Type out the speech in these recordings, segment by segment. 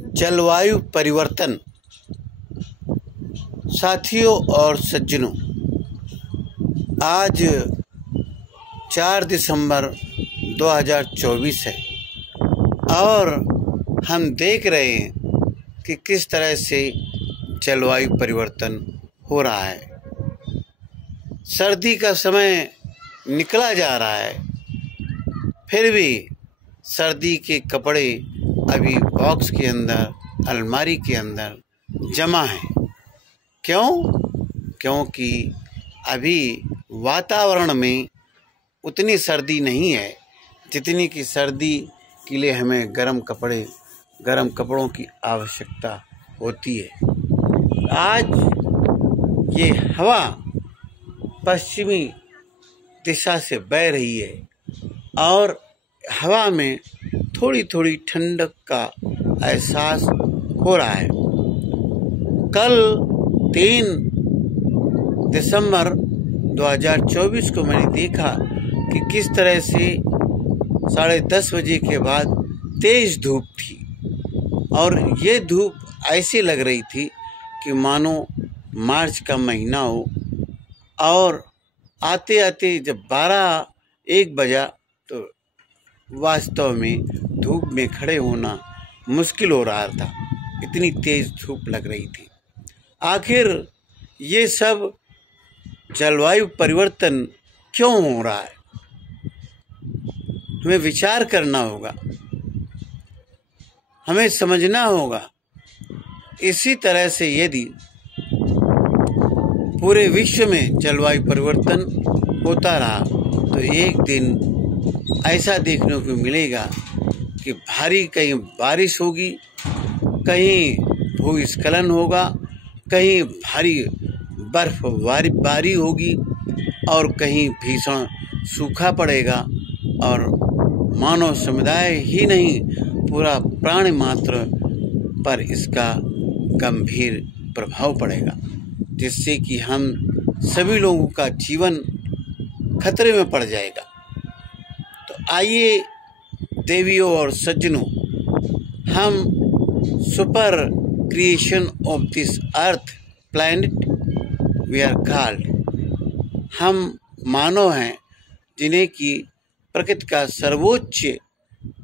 जलवायु परिवर्तन। साथियों और सज्जनों, आज 4 दिसंबर 2024 है और हम देख रहे हैं कि किस तरह से जलवायु परिवर्तन हो रहा है। सर्दी का समय निकला जा रहा है, फिर भी सर्दी के कपड़े अभी बॉक्स के अंदर, अलमारी के अंदर जमा हैं। क्यों? क्योंकि अभी वातावरण में उतनी सर्दी नहीं है जितनी कि सर्दी के लिए हमें गर्म कपड़ों की आवश्यकता होती है। आज ये हवा पश्चिमी दिशा से बह रही है और हवा में थोड़ी थोड़ी ठंडक का एहसास हो रहा है। कल 3 दिसंबर 2024 को मैंने देखा कि किस तरह से 10:30 बजे के बाद तेज धूप थी और ये धूप ऐसी लग रही थी कि मानो मार्च का महीना हो। और आते आते जब 12-1 बजा तो वास्तव में धूप में खड़े होना मुश्किल हो रहा था, इतनी तेज धूप लग रही थी। आखिर ये सब जलवायु परिवर्तन क्यों हो रहा है? हमें विचार करना होगा, हमें समझना होगा। इसी तरह से यदि पूरे विश्व में जलवायु परिवर्तन होता रहा तो एक दिन ऐसा देखने को मिलेगा कि भारी कहीं बारिश होगी, कहीं भूस्खलन होगा, कहीं भारी बर्फबारी होगी और कहीं भीषण सूखा पड़ेगा और मानव समुदाय ही नहीं, पूरा प्राणी मात्र पर इसका गंभीर प्रभाव पड़ेगा, जिससे कि हम सभी लोगों का जीवन खतरे में पड़ जाएगा। तो आइए देवियों और सज्जनों, हम super creation of this earth planet we are called, हम मानव हैं जिन्हें कि प्रकृति का सर्वोच्च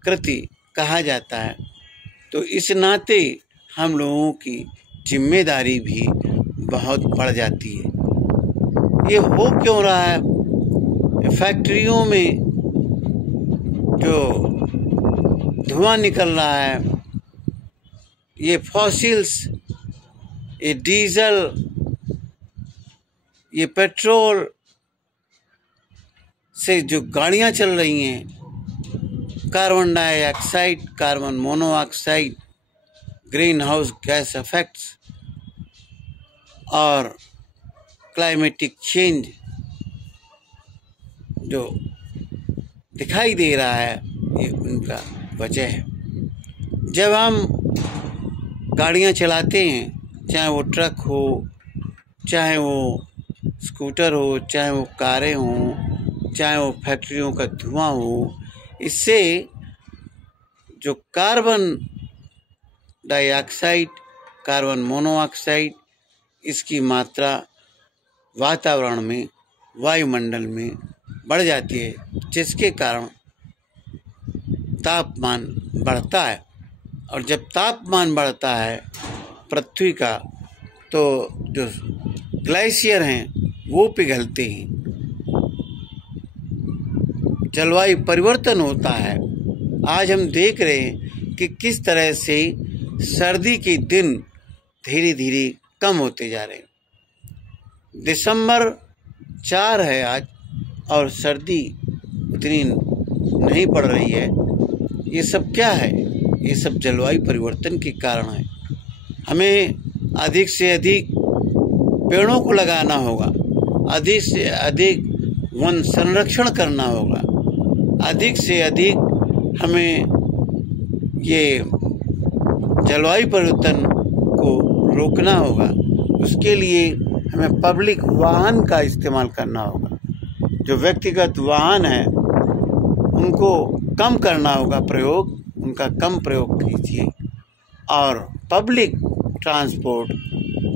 कृति कहा जाता है। तो इस नाते हम लोगों की जिम्मेदारी भी बहुत बढ़ जाती है। ये हो क्यों रहा है? फैक्ट्रियों में जो धुआं निकल रहा है, ये फॉसिल्स, ये डीजल, ये पेट्रोल से जो गाड़ियां चल रही हैं, carbon dioxide, carbon monoxide, green house gas effects और क्लाइमेटिक चेंज जो दिखाई दे रहा है, ये उनका वजह है। जब हम गाड़ियां चलाते हैं, चाहे वो ट्रक हो, चाहे वो स्कूटर हो, चाहे वो कारें हों, चाहे वो फैक्ट्रियों का धुआं हो, इससे जो कार्बन डाइऑक्साइड, कार्बन मोनोऑक्साइड, इसकी मात्रा वातावरण में, वायुमंडल में बढ़ जाती है, जिसके कारण तापमान बढ़ता है। और जब तापमान बढ़ता है पृथ्वी का, तो जो ग्लेशियर हैं वो पिघलते हैं, जलवायु परिवर्तन होता है। आज हम देख रहे हैं कि किस तरह से सर्दी के दिन धीरे धीरे कम होते जा रहे हैं। दिसंबर 4 है आज और सर्दी उतनी नहीं पड़ रही है। ये सब क्या है? ये सब जलवायु परिवर्तन के कारण है। हमें अधिक से अधिक पेड़ों को लगाना होगा, अधिक से अधिक वन संरक्षण करना होगा, अधिक से अधिक हमें ये जलवायु परिवर्तन को रोकना होगा। उसके लिए हमें पब्लिक वाहन का इस्तेमाल करना होगा। जो व्यक्तिगत वाहन है उनको कम करना होगा प्रयोग, उनका कम प्रयोग कीजिए। और पब्लिक ट्रांसपोर्ट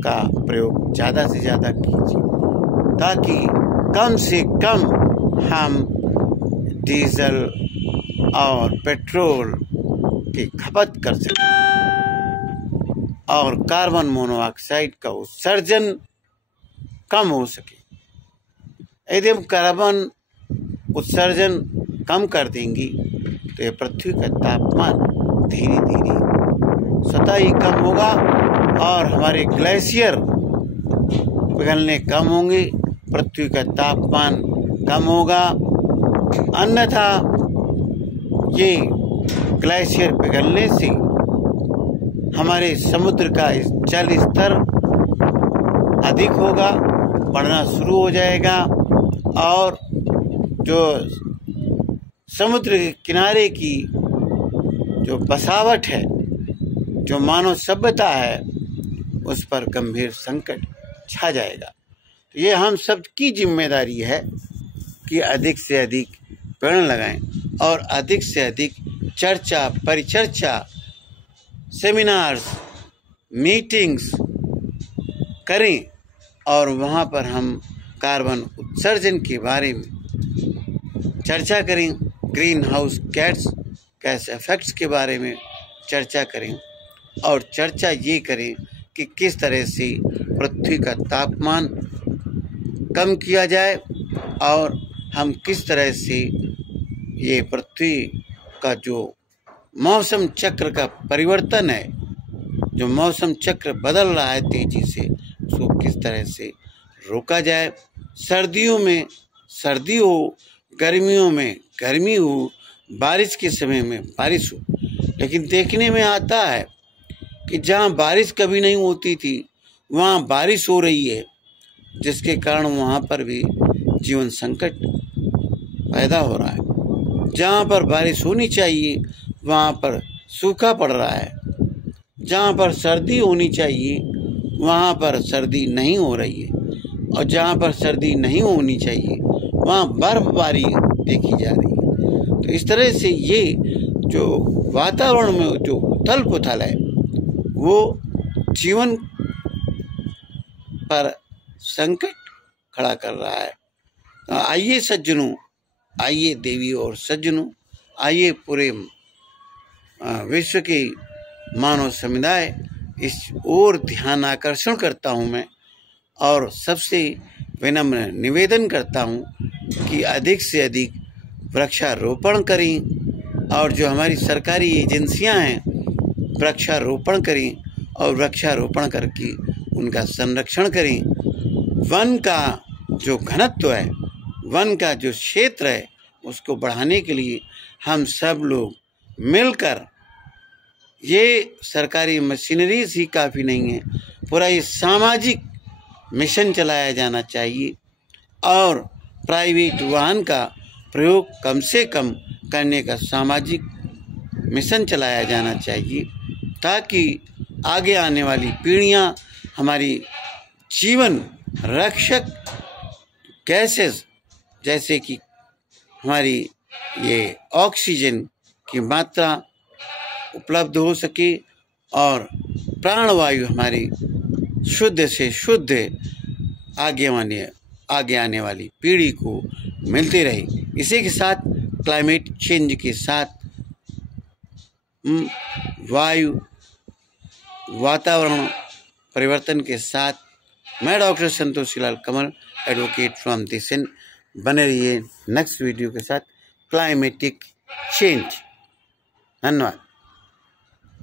का प्रयोग ज़्यादा से ज़्यादा कीजिए, ताकि कम से कम हम डीजल और पेट्रोल की खपत कर सकें और कार्बन मोनोऑक्साइड का उत्सर्जन कम हो सके। यदि हम कार्बन उत्सर्जन कम कर देंगी तो ये पृथ्वी का तापमान धीरे धीरे स्वतः ही कम होगा और हमारे ग्लेशियर पिघलने कम होंगे, पृथ्वी का तापमान कम होगा। अन्यथा ये ग्लेशियर पिघलने से हमारे समुद्र का जल स्तर अधिक होगा, बढ़ना शुरू हो जाएगा और जो समुद्र के किनारे की जो बसावट है, जो मानव सभ्यता है, उस पर गंभीर संकट छा जाएगा। तो ये हम सब की जिम्मेदारी है कि अधिक से अधिक पेड़ लगाएं और अधिक से अधिक चर्चा, परिचर्चा, सेमिनार्स, मीटिंग्स करें और वहाँ पर हम कार्बन उत्सर्जन के बारे में चर्चा करें, ग्रीन हाउस गैस इफेक्ट्स के बारे में चर्चा करें और चर्चा ये करें कि किस तरह से पृथ्वी का तापमान कम किया जाए और हम किस तरह से ये पृथ्वी का जो मौसम चक्र का परिवर्तन है, जो मौसम चक्र बदल रहा है तेजी से, उसको किस तरह से रोका जाए। सर्दियों में सर्दी हो, गर्मियों में गर्मी हो, बारिश के समय में बारिश हो, लेकिन देखने में आता है कि जहाँ बारिश कभी नहीं होती थी वहाँ बारिश हो रही है, जिसके कारण वहाँ पर भी जीवन संकट पैदा हो रहा है। जहाँ पर बारिश होनी चाहिए वहाँ पर सूखा पड़ रहा है, जहाँ पर सर्दी होनी चाहिए वहाँ पर सर्दी नहीं हो रही है और जहाँ पर सर्दी नहीं होनी चाहिए वहाँ बर्फबारी देखी जा रही है। तो इस तरह से ये जो वातावरण में जो उथल पुथल है वो जीवन पर संकट खड़ा कर रहा है। आइए सज्जनों, आइए देवी और सज्जनों, आइए पूरे विश्व के मानव समुदाय इस ओर ध्यान आकर्षण करता हूँ मैं और सबसे विनम्र निवेदन करता हूँ कि अधिक से अधिक वृक्षारोपण करें और जो हमारी सरकारी एजेंसियां हैं वृक्षारोपण करें और वृक्षारोपण करके उनका संरक्षण करें। वन का जो घनत्व है, वन का जो क्षेत्र है, उसको बढ़ाने के लिए हम सब लोग मिलकर, ये सरकारी मशीनरीज ही काफ़ी नहीं है, पूरा ये सामाजिक मिशन चलाया जाना चाहिए और प्राइवेट वाहन का प्रयोग कम से कम करने का सामाजिक मिशन चलाया जाना चाहिए, ताकि आगे आने वाली पीढ़ियां हमारी जीवन रक्षक गैसेस जैसे कि हमारी ये ऑक्सीजन की मात्रा उपलब्ध हो सके और प्राणवायु हमारी शुद्ध से शुद्ध आगे आने वाली पीढ़ी को मिलती रहे। इसी के साथ क्लाइमेट चेंज के साथ वातावरण परिवर्तन के साथ मैं डॉक्टर संतोषीलाल कमल, एडवोकेट फ्रॉम दिसन, बने रहिए नेक्स्ट वीडियो के साथ क्लाइमेटिक चेंज। धन्यवाद।